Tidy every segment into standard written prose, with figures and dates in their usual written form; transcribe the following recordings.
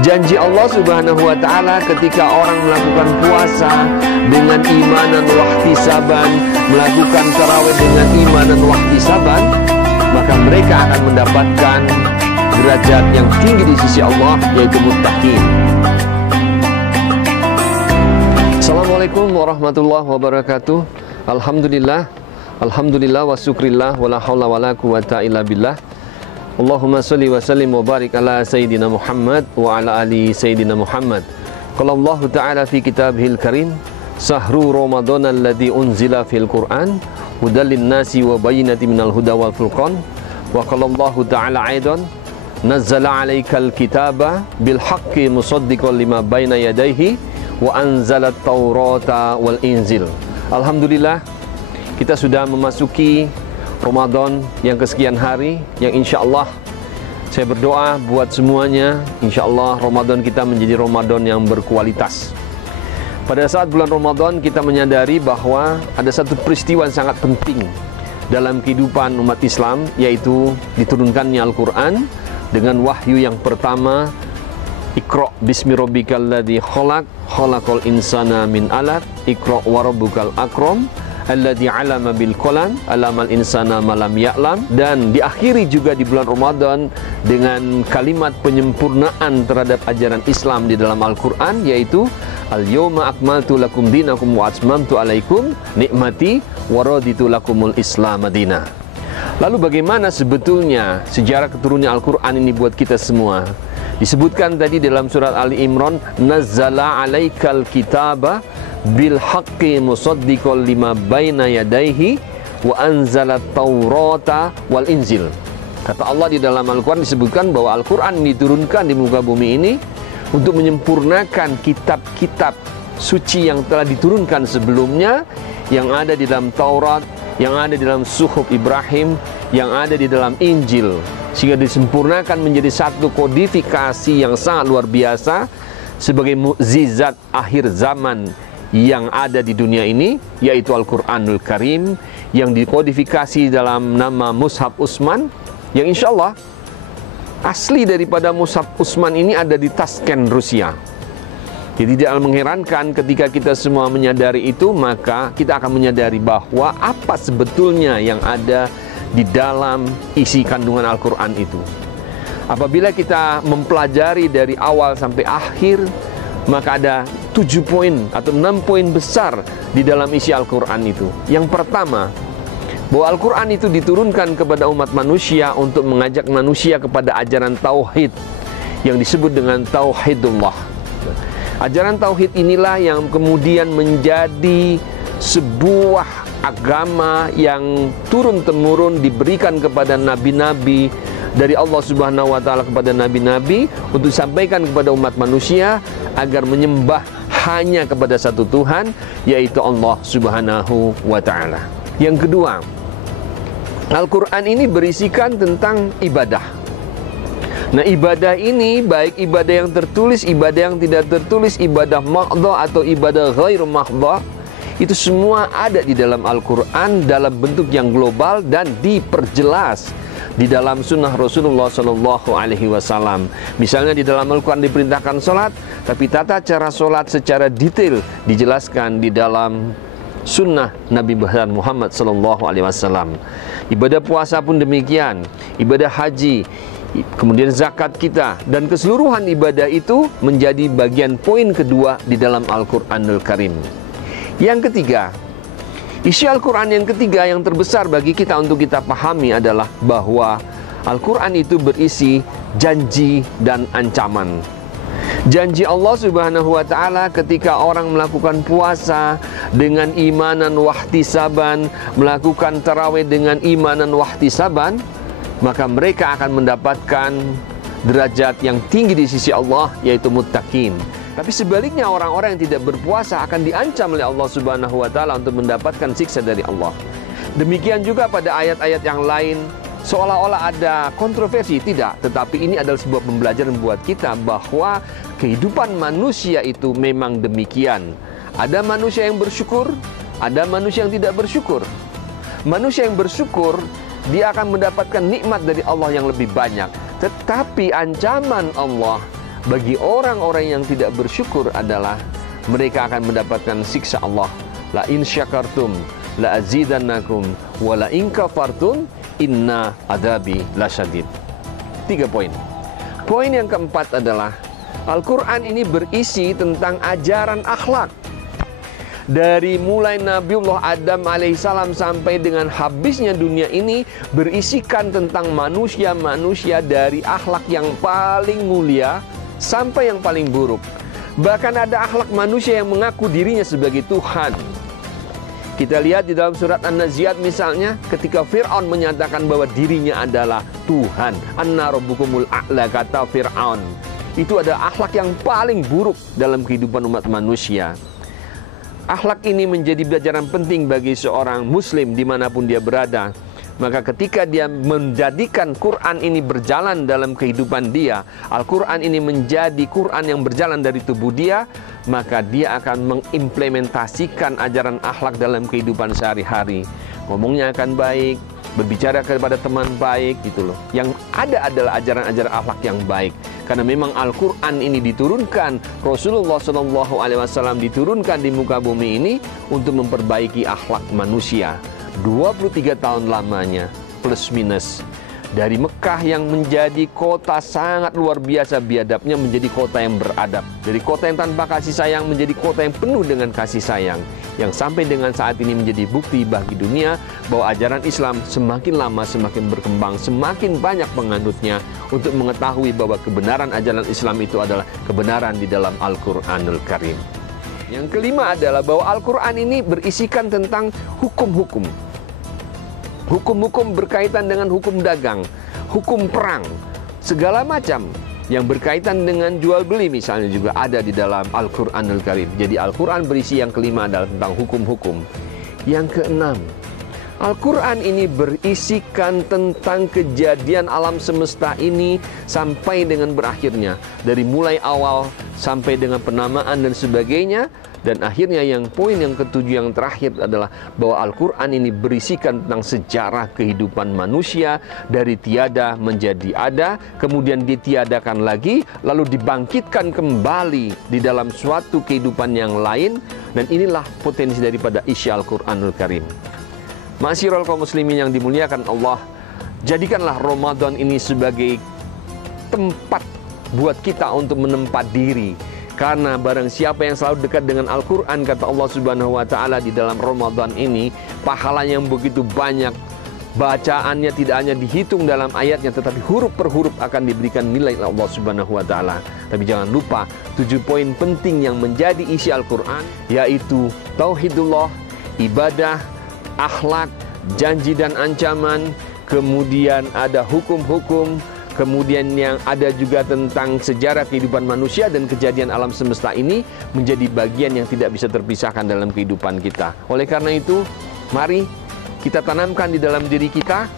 Janji Allah Subhanahu wa ta'ala ketika orang melakukan puasa dengan imanan wahtisaban, melakukan tarawih dengan imanan wahtisaban, maka mereka akan mendapatkan derajat yang tinggi di sisi Allah, yaitu muttaqin. Assalamualaikum warahmatullahi wabarakatuh. Alhamdulillah wa syukrillah wa la hawla wa la quwata illa billah. Allahumma salli wa sallim wa barik ala Sayyidina Muhammad wa ala ali Sayyidina Muhammad. Qala Allah Ta'ala fi kitabihil karim, Sahru Ramadan alladhi unzila fil Qur'an hudal linnasi wa bayyinati minal huda wal furqan. Wa qala Allah Ta'ala aidan, nazzala alaikal kitaba bil haqqi musaddiqan lima baina yadayhi wa anzalat taurata wal inzil. Alhamdulillah, kita sudah memasuki Ramadan yang kesekian hari, yang insya Allah saya berdoa buat semuanya, insya Allah Ramadan kita menjadi Ramadan yang berkualitas. Pada saat bulan Ramadan kita menyadari bahwa ada satu peristiwa yang sangat penting dalam kehidupan umat Islam, yaitu diturunkannya Al-Quran dengan wahyu yang pertama, Iqra bismi rabbikal ladzi khalaq, khalaqal insana min alaq, Iqra wa rabbukal akram alladzi 'allama bil qalam, 'allamal insana ma lam ya'lam. Dan diakhiri juga di bulan Ramadan dengan kalimat penyempurnaan terhadap ajaran Islam di dalam Al-Qur'an, yaitu al-yawma akmaltu lakum dinakum wa atmamtu 'alaikum nikmati wa raditu lakumul Islam madina. Lalu bagaimana sebetulnya sejarah keturunannya Al-Qur'an ini buat kita semua? Disebutkan tadi dalam surat Ali Imran, nazzala 'alaikal kitaba bil haqqi musaddiqan lima baina yadayhi wa anzalat taurata wal inzil. Kata Allah di dalam Al-Quran disebutkan bahwa Al-Quran diturunkan di muka bumi ini untuk menyempurnakan kitab-kitab suci yang telah diturunkan sebelumnya, yang ada di dalam Taurat, yang ada di dalam Suhuf Ibrahim, yang ada di dalam Injil, sehingga disempurnakan menjadi satu kodifikasi yang sangat luar biasa sebagai mukjizat akhir zaman yang ada di dunia ini, yaitu Al-Quranul Karim, yang dikodifikasi dalam nama Mushaf Utsman, yang insya Allah asli daripada Mushaf Utsman ini ada di Tashkent, Rusia. Jadi tidak mengherankan ketika kita semua menyadari itu, maka kita akan menyadari bahwa apa sebetulnya yang ada di dalam isi kandungan Al-Quran itu. Apabila kita mempelajari dari awal sampai akhir, maka ada 7 poin atau 6 poin besar di dalam isi Al-Quran itu. Yang pertama, bahwa Al-Quran itu diturunkan kepada umat manusia untuk mengajak manusia kepada ajaran Tauhid yang disebut dengan Tauhidullah. Ajaran Tauhid inilah yang kemudian menjadi sebuah agama yang turun-temurun diberikan kepada nabi-nabi dari Allah Subhanahu wa ta'ala kepada nabi-nabi untuk disampaikan kepada umat manusia agar menyembah hanya kepada satu Tuhan, yaitu Allah Subhanahu wa ta'ala. Yang kedua, Al-Quran ini berisikan tentang ibadah. Nah, ibadah ini baik ibadah yang tertulis, ibadah yang tidak tertulis, ibadah mahdhah atau ibadah ghairu mahdhah, itu semua ada di dalam Al-Quran dalam bentuk yang global dan diperjelas di dalam sunnah Rasulullah Sallallahu Alaihi Wasallam. Misalnya di dalam Al-Quran diperintahkan sholat, tapi tata cara sholat secara detail dijelaskan di dalam sunnah Nabi Muhammad Sallallahu Alaihi Wasallam. Ibadah puasa pun demikian, ibadah haji, kemudian zakat kita, dan keseluruhan ibadah itu menjadi bagian poin kedua di dalam Al-Quranul Karim. Yang ketiga, isi Al-Quran yang ketiga yang terbesar bagi kita untuk kita pahami adalah bahwa Al-Quran itu berisi janji dan ancaman. Janji Allah Subhanahu wa ta'ala ketika orang melakukan puasa dengan imanan wahtisaban, melakukan tarawih dengan imanan wahtisaban, maka mereka akan mendapatkan derajat yang tinggi di sisi Allah, yaitu muttaqin. Tapi sebaliknya orang-orang yang tidak berpuasa akan diancam oleh Allah Subhanahu wa ta'ala untuk mendapatkan siksa dari Allah. Demikian juga pada ayat-ayat yang lain, seolah-olah ada kontroversi, tidak. Tetapi ini adalah sebuah pembelajaran buat kita bahwa kehidupan manusia itu memang demikian. Ada manusia yang bersyukur, ada manusia yang tidak bersyukur. Manusia yang bersyukur, dia akan mendapatkan nikmat dari Allah yang lebih banyak. Tetapi ancaman Allah bagi orang-orang yang tidak bersyukur adalah mereka akan mendapatkan siksa Allah. La in syakartum la azidannakum wa la in kafartum inna adabi lasyadid. 3 poin. Poin yang keempat adalah Al-Quran ini berisi tentang ajaran akhlak. Dari mulai Nabiullah Adam alaihissalam sampai dengan habisnya dunia ini berisikan tentang manusia-manusia dari akhlak yang paling mulia sampai yang paling buruk. Bahkan ada akhlak manusia yang mengaku dirinya sebagai Tuhan. Kita lihat di dalam surat An-Nazi'at misalnya, ketika Fir'aun menyatakan bahwa dirinya adalah Tuhan. Anna rabbukumul a'la, kata Fir'aun. Itu adalah akhlak yang paling buruk dalam kehidupan umat manusia. Akhlak ini menjadi pelajaran penting bagi seorang muslim dimanapun dia berada. Maka ketika dia menjadikan Quran ini berjalan dalam kehidupan dia, Al-Quran ini menjadi Quran yang berjalan dari tubuh dia, maka dia akan mengimplementasikan ajaran akhlak dalam kehidupan sehari-hari. Ngomongnya akan baik, berbicara kepada teman baik, gitu loh. Yang ada adalah ajaran-ajaran akhlak yang baik. Karena memang Al-Quran ini diturunkan, Rasulullah SAW diturunkan di muka bumi ini untuk memperbaiki akhlak manusia. 23 tahun lamanya, plus minus. Dari Mekah yang menjadi kota sangat luar biasa biadabnya menjadi kota yang beradab. Dari kota yang tanpa kasih sayang menjadi kota yang penuh dengan kasih sayang. Yang sampai dengan saat ini menjadi bukti bagi dunia bahwa ajaran Islam semakin lama semakin berkembang, semakin banyak penganutnya untuk mengetahui bahwa kebenaran ajaran Islam itu adalah kebenaran di dalam Al-Quranul Karim. Yang kelima adalah bahwa Al-Quran ini berisikan tentang hukum-hukum. Hukum-hukum berkaitan dengan hukum dagang, hukum perang, segala macam yang berkaitan dengan jual beli misalnya juga ada di dalam Al-Quranul Karim. Jadi Al-Quran berisi yang kelima adalah tentang hukum-hukum. Yang keenam, Al-Quran ini berisikan tentang kejadian alam semesta ini sampai dengan berakhirnya. Dari mulai awal sampai dengan penamaan dan sebagainya. Dan akhirnya yang poin yang ketujuh yang terakhir adalah bahwa Al-Quran ini berisikan tentang sejarah kehidupan manusia dari tiada menjadi ada, kemudian ditiadakan lagi, lalu dibangkitkan kembali di dalam suatu kehidupan yang lain. Dan inilah potensi daripada isi Al-Quranul Karim. Ma'asyiral kaum muslimin yang dimuliakan Allah, jadikanlah Ramadan ini sebagai tempat buat kita untuk menempat diri. Karena barang siapa yang selalu dekat dengan Al-Quran, kata Allah Subhanahu wa Ta'ala di dalam Ramadan ini, pahalanya yang begitu banyak. Bacaannya tidak hanya dihitung dalam ayatnya, tetapi huruf per huruf akan diberikan nilai Allah Subhanahu wa Ta'ala. Tapi jangan lupa 7 poin penting yang menjadi isi Al-Quran, yaitu tauhidullah, ibadah, akhlak, janji dan ancaman, kemudian ada hukum-hukum, kemudian yang ada juga tentang sejarah kehidupan manusia dan kejadian alam semesta ini menjadi bagian yang tidak bisa terpisahkan dalam kehidupan kita. Oleh karena itu, mari kita tanamkan di dalam diri kita,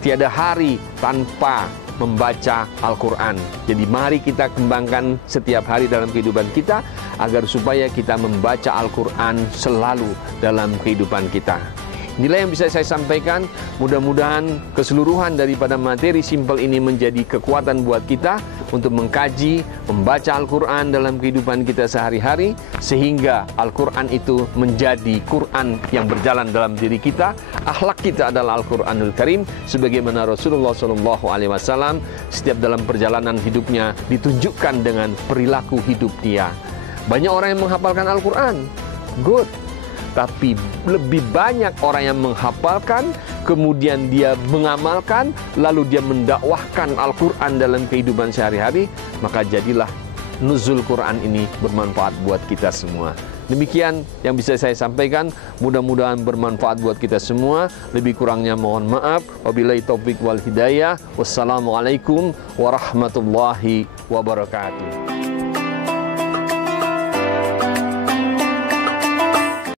tiada hari tanpa membaca Al-Quran. Jadi mari kita kembangkan setiap hari dalam kehidupan kita, agar supaya kita membaca Al-Quran selalu dalam kehidupan kita. Inilah yang bisa saya sampaikan. Mudah-mudahan keseluruhan daripada materi simpel ini menjadi kekuatan buat kita untuk mengkaji, membaca Al-Quran dalam kehidupan kita sehari-hari, sehingga Al-Quran itu menjadi Quran yang berjalan dalam diri kita. Akhlak kita adalah Al-Quranul Karim, sebagaimana Rasulullah SAW setiap dalam perjalanan hidupnya ditunjukkan dengan perilaku hidup dia. Banyak orang yang menghafalkan Al-Quran, good. Tapi lebih banyak orang yang menghafalkan, kemudian dia mengamalkan, lalu dia mendakwahkan Al-Quran dalam kehidupan sehari-hari, maka jadilah nuzul Quran ini bermanfaat buat kita semua. Demikian yang bisa saya sampaikan, mudah-mudahan bermanfaat buat kita semua. Lebih kurangnya mohon maaf. Wabillahi taufik wal hidayah. Wassalamualaikum warahmatullahi wabarakatuh.